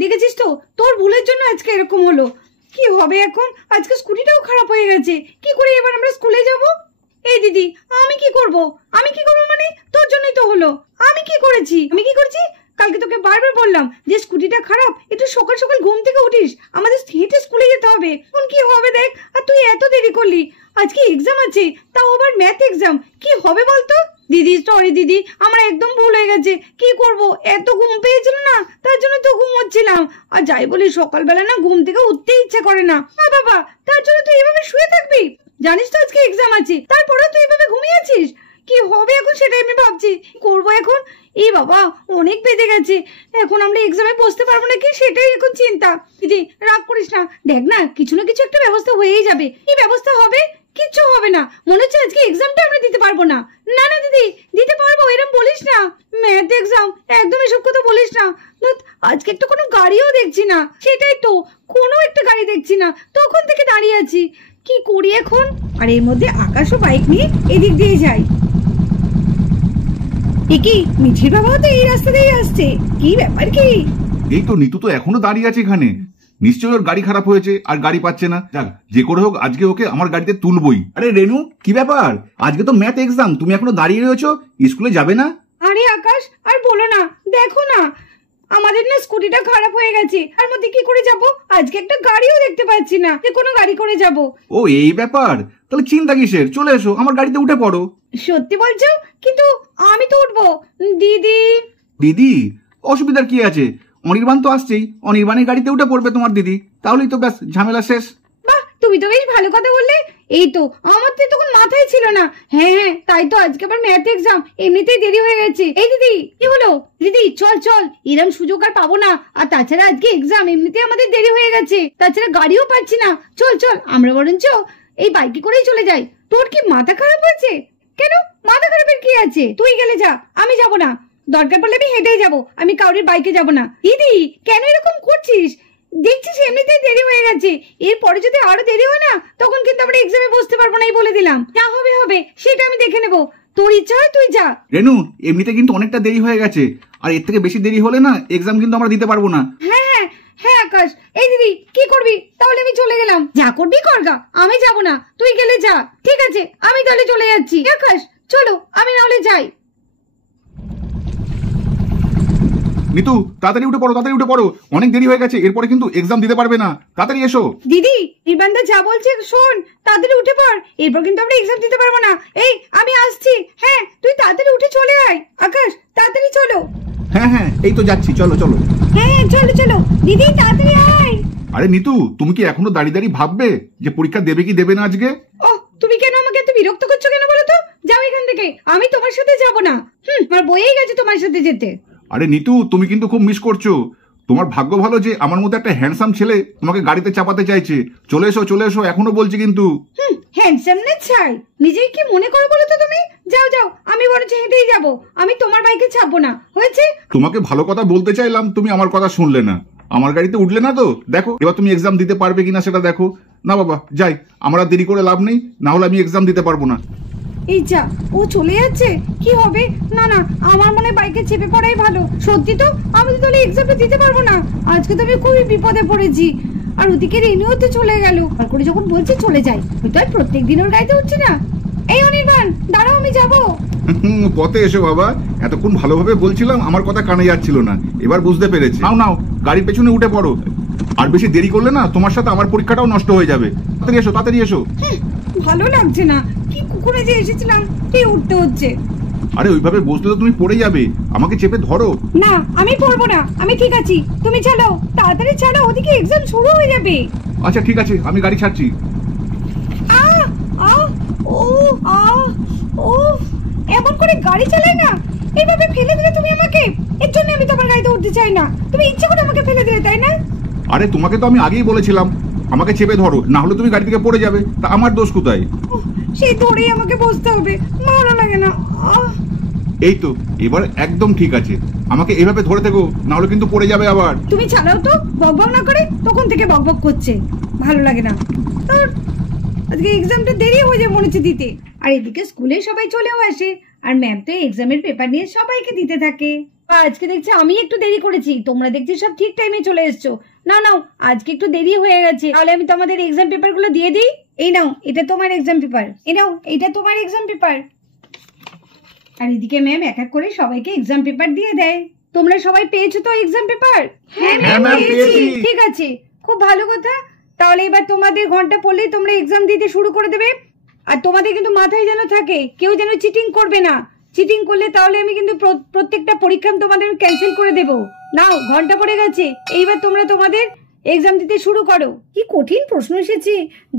দেখেছিস তো তোর ভুলের জন্য আজকে এরকম হলো। কি হবে এখন? আজকে স্কুটিটাও খারাপ হয়ে গেছে, কি করে এবার আমরা স্কুলে যাব? এই দিদি, আমি কি করব? আমি কি করব মানে? তোর জন্যই তো হলো। আমি কি করেছি? কালকে তোকে বারবার বললাম যে স্কুটিটা খারাপ, একটু সকাল সকাল ঘুম থেকে উঠিস, আমাদের হেঁটে স্কুলে যেতে হবে। এখন কি হবে দেখ, আর তুই এত দেরি করলি। আজকে এক্সাম আছে, তাও আবার ম্যাথ এক্সাম, কি হবে বলতো? দিদি সরি দিদি, আমার একদম ভুল হয়ে গেছে। কি করব, এত ঘুম পেয়েছিল না, তার জন্য তো ঘুমোচ্ছিলাম। আর যাই বলি সকালবেলা না ঘুম থেকে উঠতে ইচ্ছে করে না। বাবা, তার জন্য তুই এভাবে শুয়ে থাকবি? জানিস তো আজকে এক্সাম আছে, তারপরেও তুই এভাবে ঘুমিয়েছিস। কি হবে এখন সেটাই আমি ভাবছি, করবো এখন। এই বাবা, অনেক বেজে গেছে, এখন আমরা এক্সামে বসতে পারবো নাকি সেটাই এখন চিন্তা। দিদি রাগ করিস না, দেখ না কিছু না কিছু একটা ব্যবস্থা হয়েই যাবে। কি ব্যবস্থা হবে? কিচ্ছু হবে না, মনে হচ্ছে আজকে এক্সামটা আমরা দিতে পারবো না। না না দিদি, দিতে পারবো, এরকম বলিস না। ম্যাথ এক্সাম, একদম এসব কথা বলিস না। আজকে একটা কোনো গাড়িও দেখছি না। সেটাই তো, কোনো একটা গাড়ি দেখছি না, তখন থেকে দাঁড়িয়ে আছি। কি করি এখন? আর এর মধ্যে আকাশও বাইক নিয়ে এদিক দিয়ে যায়। কি মিঠির বাবাও তো এই রাস্তা দিয়ে আসছে, কি ব্যাপার কি? এই তো নিতু তো এখনো দাঁড়িয়ে আছে এখানে, নিশ্চয়ই ওর গাড়ি খারাপ হয়েছে আর গাড়ি পাচ্ছে না। যাক, যে করে হোক আজকে ওকে আমার গাড়িতে তুলবই। আরে রেনু, কি ব্যাপার? আজকে তো ম্যাথ এক্সাম, তুমি এখনো দাঁড়িয়ে রয়েছো, স্কুলে যাবে না? আরে আকাশ, আর বলো না, দেখো না আমাদের না স্কুটিটা খারাপ হয়ে গেছে, আর মধ্যে কি করে যাব? আজকে একটা গাড়িও দেখতে পাচ্ছি না যে কোনো গাড়ি করে যাব। ও এই ব্যাপার, তাহলে চিন্তা কিসের? চলে এসো, আমার গাড়িতে উঠে পড়ো। সত্যি বলছো? কিন্তু আমি তো উঠবো। দিদি দিদি, অসুবিধার কি আছে? অনির্বাণ তো আসছেই, অনির্বাণের গাড়িতে উঠে পড়বে তোমার দিদি, তাহলেই তো ব্যাস ঝামেলা শেষ। বাহ, তুমি তো বেশ ভালো কথা বললে। এই তো, আমার তো তখন মাথায় ছিল না। হ্যাঁ হ্যাঁ, তাই তো আজকে আবার ম্যাথ এক্সাম, এমনিতেই দেরি হয়ে গেছে। এই দিদি, কি হলো? দিদি চল চল, এরম সুযোগ আর পাবো না। আর তাছাড়া আজকে এক্সাম, এমনিতেই আমাদের দেরি হয়ে গেছে, তাছাড়া গাড়িও পাচ্ছি না। চল চল, আমরা বরঞ্চ এই বাইকে করেই চলে যাই। তোর কি মাথা খারাপ হয়েছে? কেন, মাথা খারাপের কি আছে? তুই গেলে যা, আমি যাব না। দরকার পড়লে আমি হেঁটেই যাব, আমি কাউরির বাইকে যাব না। দিদি কেন এরকম করছিস? দেখছিস এমনিতেই দেরি হয়ে গেছে, এরপরে যদি আরো দেরি হয় না, তখন কিন্তু আমরা এক্সামে বসতে পারবো না, এই বলে দিলাম। যা হবে হবে, সেটা আমি দেখে নেবো। তোর ইচ্ছা হয় তুই যা। রেনু, এমনিতে কিন্তু অনেকটা দেরি হয়ে গেছে, আর এর থেকে বেশি দেরি হলে না এক্সাম কিন্তু আমরা দিতে পারবো না। হ্যাঁ হ্যাঁ হ্যাঁ আকাশ, এই দিদি কি করবি? তাহলে আমি চলে গেলাম। যা করবি করগা, আমি যাব না, তুই গেলে যা। ঠিক আছে, আমি তাহলে চলে যাচ্ছি। আকাশ চলো, আমি নাহলে যাই। নিতু তাড়াতাড়ি উঠে পড়ো, তাড়াতাড়ি উঠে পড়ো, অনেক দেরি হয়ে গেছে, এরপরে কিন্তু এক্সাম দিতে পারবে না। তাড়াতাড়ি এসো। দিদি, নির্বাণদা যা বলছে শোন, তাড়াতাড়ি উঠে পড়, এরপর কিন্তু আমরা এক্সাম দিতে পারবো না। এই আমি আসছি। হ্যাঁ, তুই তাড়াতাড়ি উঠে চলে আয়। আকাশ তাড়াতাড়ি চলো। হ্যাঁ হ্যাঁ, এই তো যাচ্ছি, চলো চলো। হ্যাঁ চলো চলো, দিদি তাড়াতাড়ি আয়। আরে নিতু, তুমি কি এখনো দাঁড়িয়ে দাঁড়িয়ে ভাববে যে পরীক্ষা দেবে কি দেবে না আজকে? ও, তুমি কেন আমাকে এত বিরক্ত করছো কেন বলো তো? যাও এখান থেকে, আমি তোমার সাথে যাব না। আমার বইয়েই গেছে তোমার সাথে যেতে। আরে নিতু, তুমি কিন্তু খুব মিস করছো। তোমার ভাগ্য ভালো যে আমার মধ্যে একটা হ্যান্ডসাম ছেলে তোমাকে গাড়িতে চাপাতে চাইছে। চলে এসো চলে এসো, এখনো বলছি কিন্তু। হ্যান্ডসাম না চাই, নিজেই কি মনে করো বলো তো তুমি? যাও যাও, আমি বরঞ্চ হেঁটেই যাব, আমি তোমার বাইকে চাপবো না, হয়েছে? তোমাকে ভালো কথা বলতে চাইলাম, তুমি আমার কথা শুনলে না, আমার গাড়িতে উঠলে না। তো দেখো এবার তুমি এক্সাম দিতে পারবে কিনা সেটা দেখো। না বাবা যাই, আমরা দেরি করে লাভ নেই, না হলে আমি এক্সাম দিতে পারবো না। এই যা, ও চলে যাচ্ছে, কি হবে? না না, আমার মনে বাইকে চেপে পড়াই ভালো। সত্যি তো, আমি তো তাহলে এক্সামটা দিতে পারবো না। আজকে তো আমি খুবই বিপদে পড়েছি। আর ওদিকে রেনিও তো চলে গেল, আর করে যখন বলছে চলে যাই, হয়তো আর প্রত্যেক দিন ওর গাড়িতে উঠছি না। এই অনির্বাণ দাঁড়াও, আমি যাবো। পথে এসো বাবা, এতক্ষণ ভালোভাবে বলছিলাম, আমার কথা কানে যাচ্ছিল না, এবার বুঝতে পেরেছি। নাও নাও, গাড়ির পেছনে উঠে পড়ো, আর বেশি দেরি করলে না তোমার সাথে আমার পরীক্ষাটাও নষ্ট হয়ে যাবে। তাড়াতাড়ি এসো তাড়াতাড়ি এসো। ভালো লাগছে না, কি কুকুরে যে এসেছিলাম, কি উঠতে হচ্ছে। আরে ওইভাবে বসলে তো তুমি পড়ে যাবে, আমাকে চেপে ধরো। না আমি পড়বো না, আমি ঠিক আছি, তুমি চালাও, তাড়াতাড়ি চালাও, ওদিকে এক্সাম শুরু হয়ে যাবে। আচ্ছা ঠিক আছে, আমি গাড়ি ছাড়ছি। এমন করে গাড়ি চালাই না, এইভাবে ফেলে দিলে তুমি আমাকে। এর জন্য আমি তোমার গাড়িতে উঠতে চাই না, তুমি ইচ্ছে করে আমাকে ফেলে দিলে, তাই না? আরে তোমাকে তো আমি আগেই বলেছিলাম আমাকে চেপে ধরো, না হলে তুমি গাড়ি থেকে পড়ে যাবে, তা আমার দোষ কোথায়? সেই ধরেই আমাকে বসতে হবে, ভালো লাগে না। এই তো এবার একদম ঠিক আছে, আমাকে এইভাবে ধরে থেকো, না হলে কিন্তু পড়ে যাবে আবার। তুমি চালাও তো, বকবক না করে, তখন থেকে বকবক করছে, ভালো লাগে না। আজকে এক্সামটা দেরি হয়ে যায় মনে হচ্ছে দিতে। আর এদিকে স্কুলে সবাই চলেও আসে, আর ম্যাম তো এক্সামের পেপার নিয়ে সবাইকে দিতে থাকে। আজকে দেখছি আমি একটু দেরি করেছি, তোমরা দেখছি সব ঠিক টাইমে চলে এসছো। না নাও, আজকে একটু দেরি হয়ে গেছে, তাহলে আমি তোমাদের এক্সাম পেপার গুলো দিয়ে দিই। এই নাও, এটা তোমার এক্সাম পেপার। এই নাও, এটা তোমার এক্সাম পেপার। আর এদিকে ম্যাম এক এক করে সবাইকে এক্সাম পেপার দিয়ে দেয়। তোমরা সবাই পেয়েছো তো এক্সাম পেপার? হ্যাঁ ম্যাম, পেয়েছি। ঠিক আছে, খুব ভালো কথা। তাহলে এবার তোমাদের ঘন্টা পড়লেই তোমরা এক্সাম দিতে শুরু করে দেবে। আর তোমাদের কিন্তু মাথায় যেন থাকে কেউ যেন চিটিং করবে না। চিটিং করলে তাহলে আমি কিন্তু প্রত্যেকটা পরীক্ষা তোমাদের ক্যান্সেল করে দেব। নাও, ঘন্টা পড়ে গেছে, এইবার তোমরা তোমাদের এক্সাম দিতে শুরু করো। কি কঠিন প্রশ্ন এসেছে,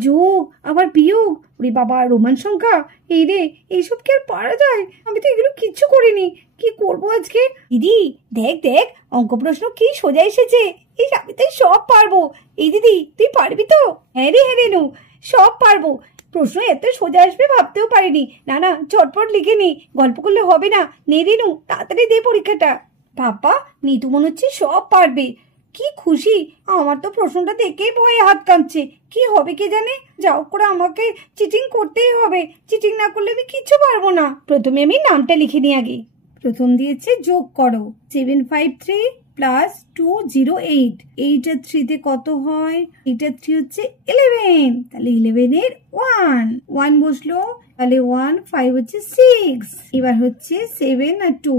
যোগ আবার বিয়োগ, ওরে বাবা, রোমান সংখ্যা, এই রে, এইসব কি আর পারা যায়? আমি তো এগুলো কিচ্ছু করিনি, কি করব আজকে? দিদি দেখ দেখ, অঙ্ক প্রশ্ন কি সোজা এসেছে। এই আমি তাই সব পারবো। এই দিদি, তুই পারবি তো? হ্যাঁ রে নু, সব পারবো। প্রশ্ন এত সোজা আসবে ভাবতেও পারিনি। না না, চটপট লিখে নি, গল্প করলে হবে না। নে রে নু, তাড়াতাড়ি দে পরীক্ষাটা। বাবা, নিতু মনে হচ্ছে সব পারবে। কি খুশি, আমার তো প্রশ্নটা দেখেই ভয়ে হাত কাঁপছে। কি হবে কে জানে। যাও করে আমাকে চিটিং করতেই হবে, চিটিং না করলে আমি কিচ্ছু পারবো না। প্রথমে আমি নামটা লিখে নিই আগে। প্রথম দিয়েছে যোগ করো, 753 প্লাস 208। 8 আর 3 তে কত হয়? 8 আর 3 হচ্ছে 11, তাহলে 11 এর 1 বসলো, তাহলে 1, 5 হচ্ছে 6। এবার হচ্ছে 7 আর 2,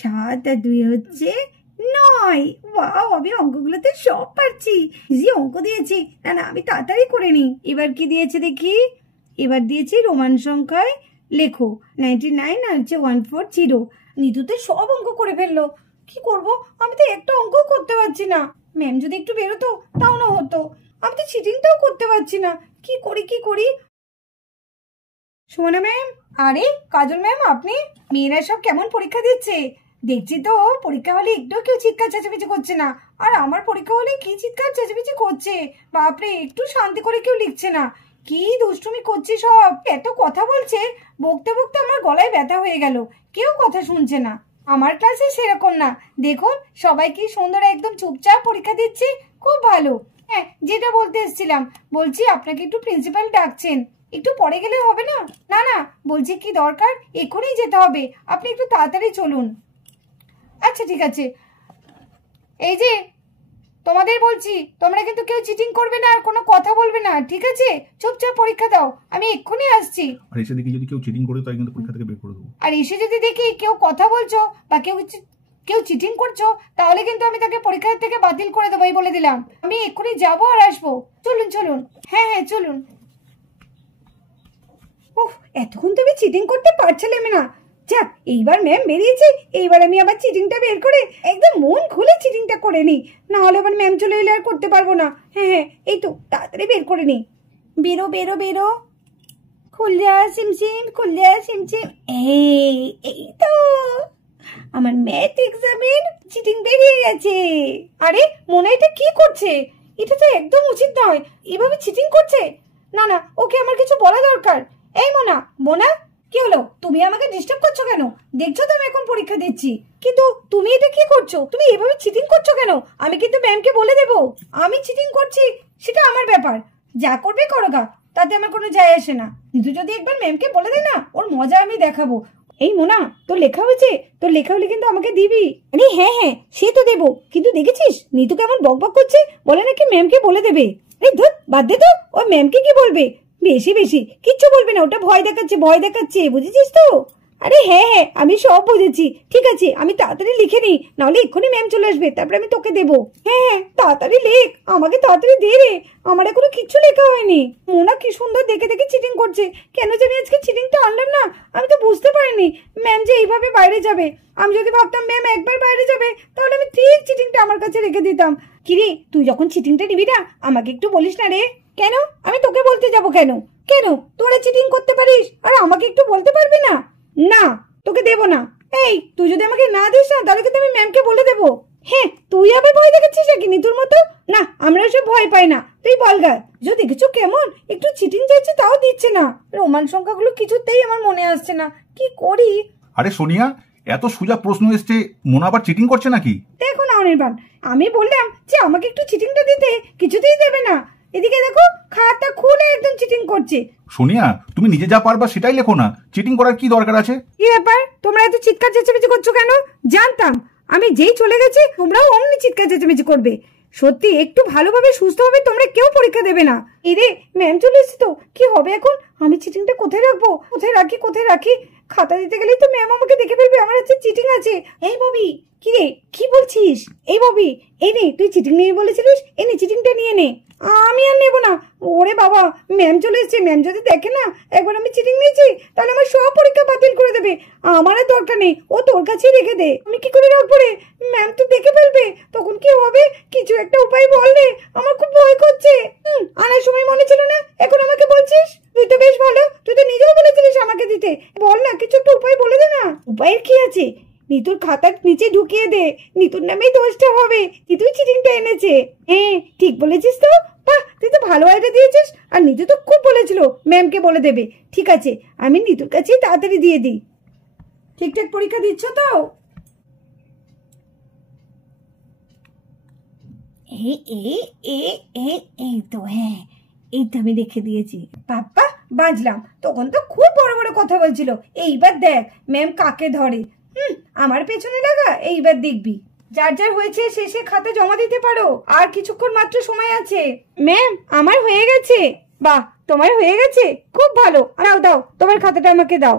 7 আর 2 হচ্ছে 9। ওয়াও, আমি অঙ্কগুলোতে সব পারছি। ইজি অঙ্ক দিয়েছি। না না, আমি তাড়াতাড়ি করে নিই। এবার কি দিয়েছে দেখি? এবার দিয়েছি রোমান সংখ্যায় লেখো 99 আর হচ্ছে 140। নিতুতে সব অঙ্ক করে ফেললো। কি করব, আমি তো একটা অঙ্ক করতে পারছি না। ম্যাম যদি একটু বেরোতো তাও না হতো। আমি তো চিটিংটাও করতে পারছি না। কি করি? সুমনা ম্যাম, আরে কাজল ম্যাম, আপনি? মেয়েরা সব কেমন পরীক্ষা দিচ্ছে? দেখছি তো পরীক্ষা হলে একটু কেউ চিৎকার চেঁচামেচি করছে না। আর আমার পরীক্ষা হলে কি চিৎকার চেঁচামেচি করছে, বাপরে, একটু শান্তি করে কেউ লিখছে না। কি দুষ্টুমি করছে সব, এত কথা বলছে, বকতে বকতে আমার গলায় ব্যথা হয়ে গেল। কেউ কথা শুনছে না। আমার ক্লাসে সেরকম না, দেখুন সবাই কি সুন্দর একদম চুপচাপ পরীক্ষা দিচ্ছে, খুব ভালো। হ্যাঁ, যেটা বলতে এসেছিলাম, বলছি আপনাকে একটু প্রিন্সিপাল ডাকছেন, একটু পরে গেলে হবে না? না না, বলছি কি দরকার, এক্ষুনি যেতে হবে, আপনি একটু তাড়াতাড়ি চলুন। আচ্ছা ঠিক আছে। এই যে তোমাদের বলছি, তোমরা কিন্তু কেউ চিটিং করবে না আর কোনো কথা বলবে না, ঠিক আছে? চুপচাপ পরীক্ষা দাও, আমি এক্ষুনি আসছি। আর এসে দেখি যদি কেউ চিটিং করে তাই কিন্তু পরীক্ষা থেকে বের করে দেবো। আর এসে যদি দেখি কেউ কথা বলছো বা কেউ চিটিং করছো, তাহলে কিন্তু আমি তাকে পরীক্ষা থেকে বাতিল করে দেবো, এই বলে দিলাম। আমি এক্ষুনি যাবো আর আসবো। চলুন। হ্যাঁ চলুন। ওহ, এতক্ষণ তো আমি চিটিং করতে পারছিলাম না। যাক, এইবার ম্যাম বেরিয়েছে, এইবার আমি আবার চিটিংটা বের করে একদম মন খুলে চিটিংটা করে নিই, না হলে আবার ম্যাম চলে এলে আর করতে পারবো না। হ্যাঁ, এই তো তাড়াতাড়ি বের করে নিই। বেরো খুলজা সিমসিম। এই তো আমার ম্যাথ এক্সামের চিটিং বেরিয়ে গেছে। আরে মোনা, এটা কি করছে? এটা তো একদম উচিত নয়, এভাবে চিটিং করছে। না না, ওকে আমার কিছু বলা দরকার। এই মোনা, কি হলো? তুমি আমাকে ডিস্টার্ব করছো কেন? দেখছো তো আমি এখন পরীক্ষা দিচ্ছি, কিন্তু তুমি এটা কি করছো? তুমি এভাবে চিটিং করছো কেন? আমি কিন্তু ম্যামকে বলে দেবো আমি চিটিং করছি, সেটা আমার ব্যাপার। যা করবে করো গা, তাতে আমার কোনো যায় আসে না। কিন্তু যদি একবার ম্যামকে বলে দেয় না, ওর মজা আমি দেখাবো। এই মোনা, তোর লেখা হয়েছে? তোর লেখা হলে কিন্তু আমাকে দিবি। আরে হ্যাঁ, সে তো দেবো, কিন্তু দেখেছিস নিতু কেমন বকবক করছে, বলে নাকি ম্যামকে বলে দেবে। আরে ধুর, বাদ দে তো, ও ম্যামকে কি বলবে? বেশি কিচ্ছু বলবে না, ওটা ভয় দেখাচ্ছে, বুঝেছিস তো? আরে হ্যাঁ, আমি সব বুঝেছি। ঠিক আছে, আমি তাড়াতাড়ি লিখে নিই, নাহলে এক্ষুনি ম্যাম চলে আসবে, তারপরে আমি তোকে দেবো। হ্যাঁ, তাড়াতাড়ি লেখ, আমাকে তাড়াতাড়ি দে রে, আমার এখনো কিচ্ছু লেখা হয়নি। মোনা কি সুন্দর দেখে চিটিং করছে, কেন যে আমি আজকে চিটিংটা আনলাম না, আমি তো বুঝতে পারিনি ম্যাম যে এইভাবে বাইরে যাবে। আমি যদি ভাবতাম ম্যাম একবার বাইরে যাবে, তাহলে আমি ঠিক চিটিংটা আমার কাছে রেখে দিতাম। কিরে, তুই যখন চিটিংটা নিবি না, আমাকে একটু বলিস না রে। কেন? আমি তোকে বলতে যাব কেন? তোরা চিটিং করতে পারিস আর আমাকে একটু বলতে পারবি না? না, তোকে দেবো না। এই, তুই যদি আমাকে না দিস না, তাহলে কিন্তু আমি ম্যামকে বলে দেবো। হ্যাঁ, তুই আবার ভয় দেখাচ্ছিস নাকি নিতুর মতো? না, আমরা সব ভয় পাই না, তুই বলগা। যদি কিছু কেমন একটু চিটিং চাইছে, তাও দিচ্ছে না। রোমান সংখ্যাগুলো কিছুতেই আমার মনে আসছে না, কি করি? আরে সোনিয়া, এত সোজা প্রশ্ন এসছে, মোনা আবার চিটিং করছে নাকি? দেখো না অনির্বাণ, আমি বললাম যে আমাকে একটু চিটিংটা দিতে, কিছুতেই দেবে না। এদিকে দেখো খাতা খুলে একদম চিটিং করছে। সোনিয়া, তুমি নিজে যা পারবা সেটাই লেখো না, চিটিং করার কি দরকার আছে? কি ব্যাপার, তোমরা এত চিৎকার চেঁচামেচি করছো কেন? জানতাম আমি যেই চলে গেছি তোমরাও অমনি চিৎকার চেঁচামেচি করবে। সত্যি একটু ভালোভাবে সুস্থভাবে তোমরা কেউ পরীক্ষা দেবে না। এরে ম্যাম চলে এসেছে তো, কি হবে এখন? আমি চিটিংটা কোথায় রাখবো, কোথায় রাখি? খাতা দিতে গেলেই তো ম্যাম আমাকে দেখে ফেলবে আমার হাতে চিটিং আছে। এই ববি, কি রে কি বলছিস? এই ববি, এই নে, তুই চিটিং নিয়ে বলেছিলিস, এই নে চিটিংটা নিয়ে নে। আমি আর নেবো না। ওরে বাবা, ম্যাম চলে এসেছে, ম্যাম যদি দেখে না একবার আমি চিটিং নিয়েছি তাহলে আমার সব পরীক্ষা বাতিল করে দেবে। আমার আর দরকার নেই, ও তোর কাছেই রেখে দে। আমি কি করে রাখবো রে? ম্যাম তো দেখে ফেলবে, তখন কি হবে? কিছু একটা উপায় বল রে, আমার খুব ভয় করছে। আনার সময় মনে ছিল না, এখন আমাকে বলছিস? তুই তো বেশ ভালো, তুই তো নিজেও বলেছিলিস আমাকে দিতে। বল না, কিছু একটা উপায় বলে দে না। উপায়ের কি আছে? নিতুর খাতার নিচে ঢুকিয়ে দে, নিতুর নামেই দোষটা হবে, নিতুই চিটিংটা এনেছে। হ্যাঁ ঠিক বলেছিস তো, বাহ তুই তো ভালো আইডিয়া দিয়েছিস। আর নিতু তো খুব বলেছিল ম্যামকে বলে দেবে। ঠিক আছে, আমি নিতুর কাছেই তাড়াতাড়ি দিয়ে দিই। ঠিকঠাক পরীক্ষা দিচ্ছ তো? এই তো, হ্যাঁ এই তো আমি রেখে দিয়েছি। পাপ্পা বাজলাম, তখন তো খুব বড় বড় কথা বলছিল। এইবার দেখ ম্যাম কাকে ধরে। আমার পেছনে লাগা, এইবার দেখবি। যার যার হয়েছে শেষে খাতা জমা দিতে পারো, আর কিছুক্ষণ মাত্র সময় আছে। ম্যাম আমার হয়ে গেছে। বাহ, তোমার হয়ে গেছে, খুব ভালো। দাও দাও, তোমার খাতাটা আমাকে দাও।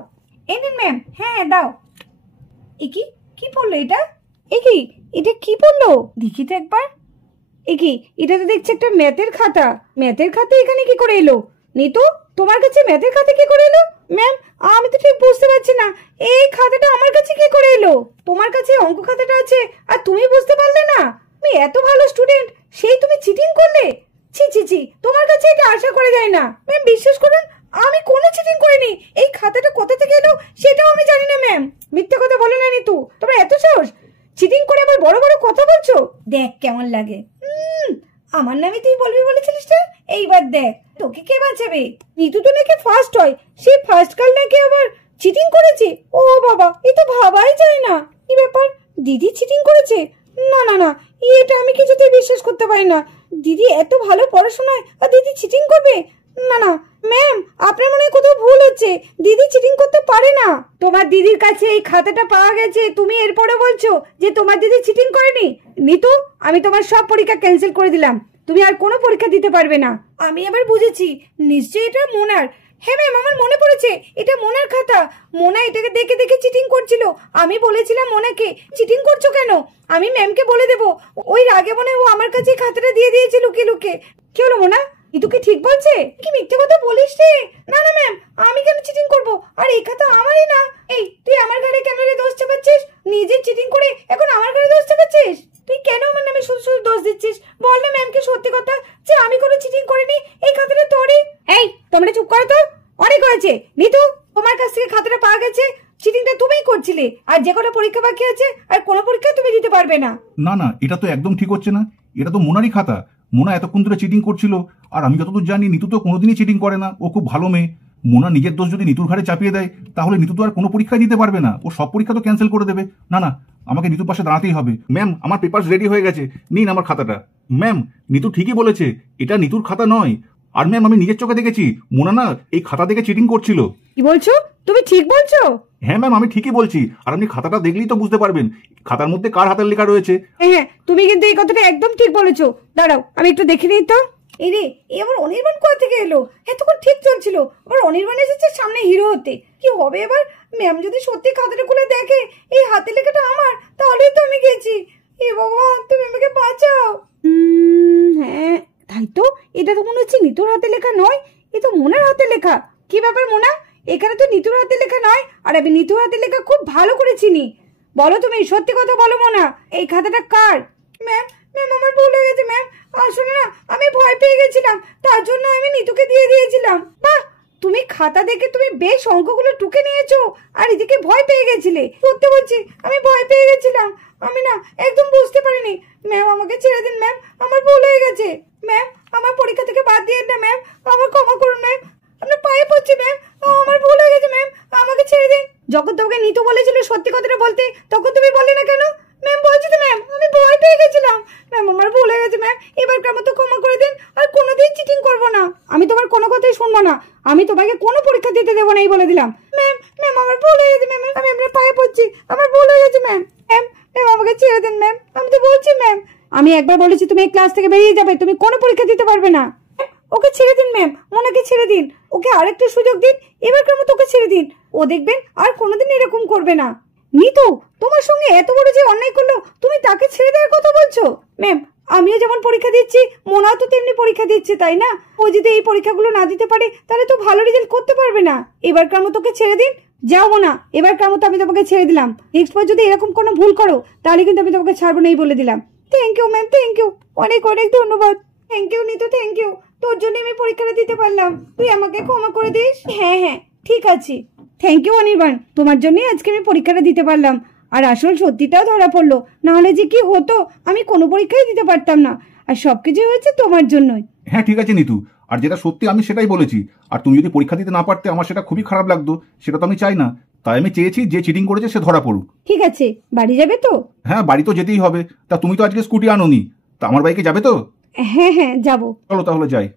এই নিন ম্যাম। হ্যাঁ দাও। এ কি কি পড়লো এটা? এটা কি পড়লো দেখি তো একবার। এটা তো দেখছি একটা ম্যাথের খাতা। ম্যাথের খাতা এখানে কি করে এলো? নিতু, তোমার কাছে ম্যাথের খাতা কি করে এলো? ম্যাম আমি তো ঠিক বুঝতে পারছি না, এই খাতাটা আমার কাছে কি করে এলো? তোমার কাছে অঙ্ক খাতাটা আছে আর তুমি বুঝতে পারলে না? তুমি এত ভালো স্টুডেন্ট, সেই তুমি চিটিং করলে? ছি, তোমার কাছে এটা আশা করা যায় না। ম্যাম বিশ্বাস করুন, আমি কোনো চিটিং করিনি। এই খাতাটা কোথা থেকে এলো সেটাও আমি জানি না। ম্যাম মিথ্যে কথা বলে না নিতু, তোমার এত সাহস? চিটিং করে আবার বড় বড় কথা বলছো? দেখ কেমন লাগে। আমার নামে তুই বলবি বলেছিলিস না, এইবার দেখ তোকে কে বাঁচাবে। নিতু তো নাকি ফার্স্ট হয়, সেই ফার্স্ট কাল নাকি আবার চিটিং করেছে। ও বাবা, এ তো ভাবাই যায় না। কি ব্যাপার, দিদি চিটিং করেছে? না, এটা আমি কিছুতেই বিশ্বাস করতে পারি না। দিদি এত ভালো পড়াশোনায় আর দিদি চিটিং করবে? না ম্যাম, আপনার মনে হয় কোথাও ভুল হচ্ছে। দিদি চিটিং করতে পারে না। তোমার দিদির কাছে এই খাতাটা পাওয়া গেছে, তুমি এরপরে বলছো যে তোমার দিদি চিটিং করেনি? নিতু, আমি তোমার সব পরীক্ষা ক্যান্সেল করে দিলাম, তুমি আর কোনো পরীক্ষা দিতে পারবে না। আমি আবার বুঝেছি, নিশ্চয়ই এটা মোনার। হ্যাঁ ম্যাম, আমার মনে পড়েছে, এটা মোনার খাতা। মোনা এটাকে দেখে দেখে চিটিং করছিল। আমি বলেছিলাম মোনাকে, চিটিং করছো কেন? আমি ম্যামকে বলে দেবো। ওই রাগে মনে ও আমার কাছে খাতাটা দিয়ে দিয়েছে লুকিয়ে লুকিয়ে। কি হলো মোনা, ইতু কি ঠিক বলছে? কি মিথ্যে কথা বলিস রে? না ম্যাম, আমি কেন চিটিং করব? আর এই খাতা আমারই না। এই তুই আমার ঘরে কেন রে দোষ চাপাচ্ছিস? নিজে চিটিং করে এখন আমার ঘরে দোষ চাপাচ্ছিস? তুই কেন আমার নামে শুধু শুধু দোষ দিচ্ছিস? বল না ম্যামকে সত্যি কথা, যে আমি কোনো চিটিং করিনি, এই খাতাটা তোরই। এই তোমরা চুপ করো তো, অনেক হয়েছে। নিতু, তোমার কাছ থেকে খাতাটা পাওয়া গেছে, চিটিংটা তুমিই করছিলে। আর যে কোনো পরীক্ষা বাকি আছে, আর কোনো পরীক্ষা তুমি দিতে পারবে না। না, এটা তো একদম ঠিক হচ্ছে না। এটা তো মোনারই খাতা। মোনা এতক্ষণ ধরে চিটিং করছিল, আর আমি যতদূর জানি নিতু তো কোনোদিনই চিটিং করে না, ও খুব ভালো মেয়ে। মোনা নিজের দোষ যদি নিতুর ঘাড়ে চাপিয়ে দেয়, তাহলে নিতু তো আর কোনো পরীক্ষা দিতে পারবে না, ও সব পরীক্ষা তো ক্যান্সেল করে দেবে। না, আমাকে নিতুর পাশে দাঁড়াতেই হবে। ম্যাম, আমার পেপারস রেডি হয়ে গেছে, নিন আমার খাতাটা। ম্যাম, নিতু ঠিকই বলেছে, এটা নিতুর খাতা নয়। আর ম্যাম, আমি নিজের চোখে দেখেছি মোনা না এই খাতা দেখে চিটিং করছিল। কি বলছো? তুমি ঠিক বলছো? হ্যাঁ ম্যাম, আমি ঠিকই বলছি। আর আপনি খাতাটা দেখলেই তো বুঝতে পারবেন খাতার মধ্যে কার হাতের লেখা রয়েছে। হ্যাঁ, তুমি কিন্তু এই কথাটা একদম ঠিক বলেছো। দাঁড়াও, আমি একটু দেখে নিই তো। এই রে, এই আবার অনির্বাণ কোথা থেকে এলো? এতক্ষণ ঠিক চলছিল, আবার অনির্বাণ এসেছে সামনে হিরো হতে। কি হবে এবার? ম্যাম যদি সত্যি খাতাটা খুলে দেখে এই হাতের লেখাটা আমার, তাহলেই তো আমি গেছি। এ ভগবান, তুমি আমাকে বাঁচাও। হ্যাঁ তাই তো, এটা তো মনে হচ্ছে নিতুর হাতে লেখা নয়, এ তো মোনার হাতে লেখা। কি ব্যাপার মোনা, এখানে তো নিতুর হাতে লেখা নয়, আর আমি নিতুর হাতে লেখা খুব ভালো করে চিনি। বলো, তুমি সত্যি কথা বলো মোনা, এই খাতাটা কার? ম্যাম আমার ভুল হয়ে গেছে ম্যাম। আসলে না, আমি ভয় পেয়ে গেছিলাম, তার জন্য আমি নিতুকে দিয়ে দিয়েছিলাম। বাহ, তুমি খাতা দেখে তুমি বেশ অঙ্কগুলো টুকে নিয়েছো, আর এদিকে ভয় পেয়ে গেছিলে। সত্যি বলছি, আমি ভয় পেয়ে গেছিলাম। আমি না একদম বুঝতে পারিনি। ম্যাম আমাকে ছেড়ে দিন ম্যাম, আমার ভুল হয়ে গেছে। ম্যাম আমার পরীক্ষা থেকে বাদ দিয়ে না ম্যাম, আমার ক্ষমা করুন ম্যাম, আপনার পায়ে পড়ছি ম্যাম, আমার ভুল হয়ে গেছে ম্যাম, আমাকে ছেড়ে দিন। যখন তোমাকে নিতু বলেছিল সত্যি কথাটা বলতে, তখন তুমি বললে না কেন? ম্যাম বলছি তো ম্যাম, আমি ভয় পেয়ে গেছিলাম। ম্যাম আমার ভুল হয়ে গেছে ম্যাম, এবারকার মতো ক্ষমা করে দিন, আর কোনোদিন চিটিং করবো না। আমি তোমার কোনো কথাই শুনবো না, আমি তোমাকে কোনো পরীক্ষা দিতে দেবো না, এই বলে দিলাম। ম্যাম ম্যাম আমার ভুল হয়ে গেছে ম্যাম, আমি আপনার পায়ে পড়ছি, আমার ভুল হয়ে গেছে ম্যাম। ম্যাম ম্যাম আমাকে ছেড়ে দিন ম্যাম, আমি তো বলছি ম্যাম, আমি একবার বলেছি তুমি এই ক্লাস থেকে বেরিয়ে যাবে, তুমি কোনো পরীক্ষা দিতে পারবে না। ওকে ছেড়ে দিন ম্যাম, ওনাকে ছেড়ে দিন, ওকে আরেকটা সুযোগ দিন, এবারকার মতো ওকে ছেড়ে দিন। ও দেখবেন আর কোনোদিন এরকম করবে না। নিতু তোমার সঙ্গে এত বড় যে অন্যায় করলো, তুমি তাকে ছেড়ে দেওয়ার কথা বলছো? ম্যাম আমিও যেমন পরীক্ষা দিচ্ছি, মোনাও তো তেমনি পরীক্ষা দিচ্ছে, তাই না? ও যদি এই পরীক্ষাগুলো না দিতে পারে তাহলে তো ভালো রেজাল্ট করতে পারবে না। এবারকার মতো ওকে ছেড়ে দিন। যাও না, এবারকার মতো আমি তোমাকে ছেড়ে দিলাম। নেক্সট বার যদি এরকম কোনো ভুল করো তাহলে কিন্তু আমি তোমাকে ছাড়বো না, এই বলে দিলাম। Thank you ma'am, thank you, অনেক অনেক ধন্যবাদ। Thank you Nitu, thank you, তোর জন্য আমি পরীক্ষাটা দিতে পারলাম, তুই আমাকে ক্ষমা করে দিস। হ্যাঁ হ্যাঁ ঠিক আছে, থ্যাংক ইউ অনির্বাণ, তোমার জন্যই আজকে আমি পরীক্ষাটা দিতে পারলাম। আর আসল সত্যিটাও ধরা পড়লো, না হলে যে কি হতো, আমি কোনো পরীক্ষাই দিতে পারতাম না। আর সবকিছু হয়েছে তোমার জন্যই। হ্যাঁ ঠিক আছে নিতু, আর যেটা সত্যি আমি সেটাই বলেছি। আর তুমি যদি পরীক্ষা দিতে না পারতে আমার সেটা খুবই খারাপ লাগতো, সেটা তো আমি চাই না। তাই আমি চেয়েছি যে চিটিং করেছে সে ধরা পড়ুক। ঠিক আছে, বাড়ি যাবে তো? হ্যাঁ বাড়ি তো যেতেই হবে। তা তুমি তো আজকে স্কুটি আনোনি, তা আমার বাইকে যাবে তো? হ্যাঁ হ্যাঁ যাবো। চলো তাহলে যাই।